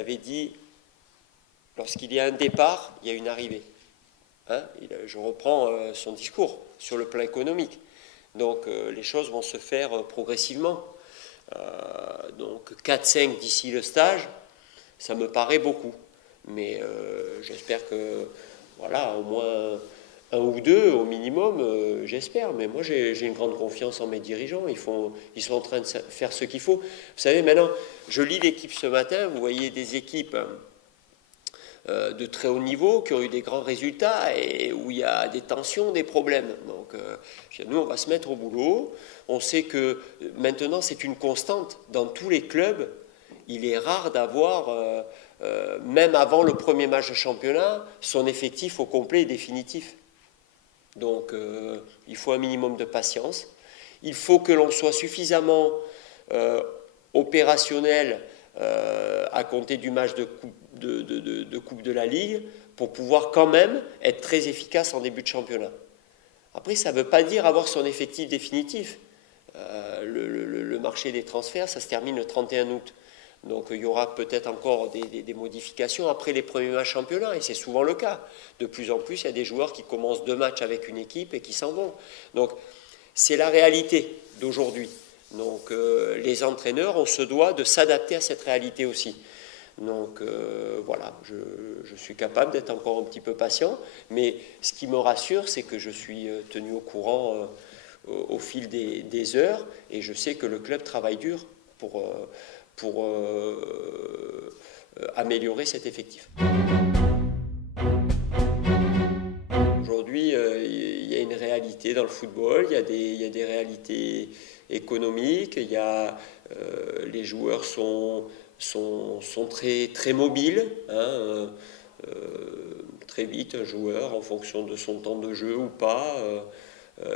avait dit, lorsqu'il y a un départ, il y a une arrivée. Hein, je reprends son discours sur le plan économique. Donc les choses vont se faire progressivement. Donc 4-5 d'ici le stage, ça me paraît beaucoup. Mais j'espère que, voilà, au moins un ou deux au minimum, j'espère. Mais moi, j'ai une grande confiance en mes dirigeants. Ils sont en train de faire ce qu'il faut. Vous savez, maintenant, je lis l'équipe ce matin. Vous voyez des équipes de très haut niveau qui ont eu des grands résultats et où il y a des tensions, des problèmes. Donc, nous, on va se mettre au boulot. On sait que maintenant, c'est une constante dans tous les clubs. Il est rare d'avoir, même avant le premier match de championnat, son effectif au complet et définitif. Donc, il faut un minimum de patience. Il faut que l'on soit suffisamment opérationnel à compter du match de Coupe de la Ligue pour pouvoir quand même être très efficace en début de championnat. Après, ça ne veut pas dire avoir son effectif définitif. Le marché des transferts, ça se termine le 31 août. Donc il y aura peut-être encore des modifications après les premiers matchs championnat, et c'est souvent le cas. De plus en plus, il y a des joueurs qui commencent 2 matchs avec une équipe et qui s'en vont. Donc c'est la réalité d'aujourd'hui. Donc les entraîneurs, on se doit de s'adapter à cette réalité aussi. Donc voilà, je suis capable d'être encore un petit peu patient, mais ce qui me rassure, c'est que je suis tenu au courant au fil des heures, et je sais que le club travaille dur pour améliorer cet effectif. Aujourd'hui, il y a une réalité dans le football, il y a des réalités économiques, les joueurs sont très, très mobiles. Hein, très vite, un joueur, en fonction de son temps de jeu ou pas,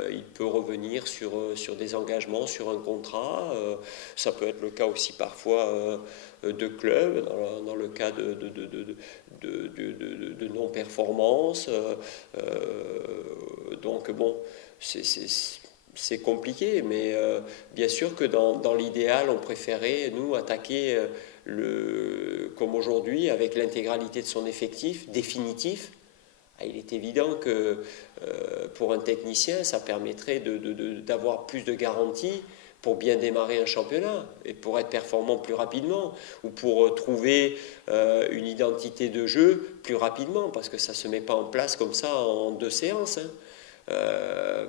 il peut revenir sur des engagements, sur un contrat. Ça peut être le cas aussi parfois de clubs, dans le cas de non-performance. Donc bon, c'est compliqué, mais bien sûr que dans l'idéal, on préférait, nous, attaquer comme aujourd'hui, avec l'intégralité de son effectif définitif. Il est évident que pour un technicien, ça permettrait d'avoir plus de garanties pour bien démarrer un championnat et pour être performant plus rapidement, ou pour trouver une identité de jeu plus rapidement, parce que ça ne se met pas en place comme ça en 2 séances. Hein.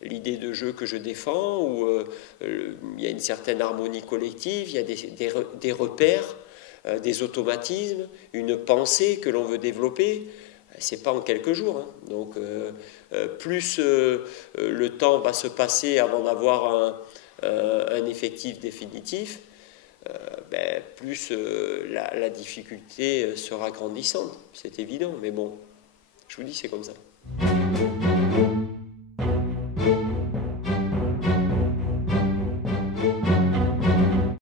L'idée de jeu que je défends, où il y a une certaine harmonie collective, il y a des repères, des automatismes, une pensée que l'on veut développer. C'est pas en quelques jours. Hein. Donc, plus le temps va se passer avant d'avoir un effectif définitif, plus la difficulté sera grandissante. C'est évident, mais bon, je vous dis, c'est comme ça.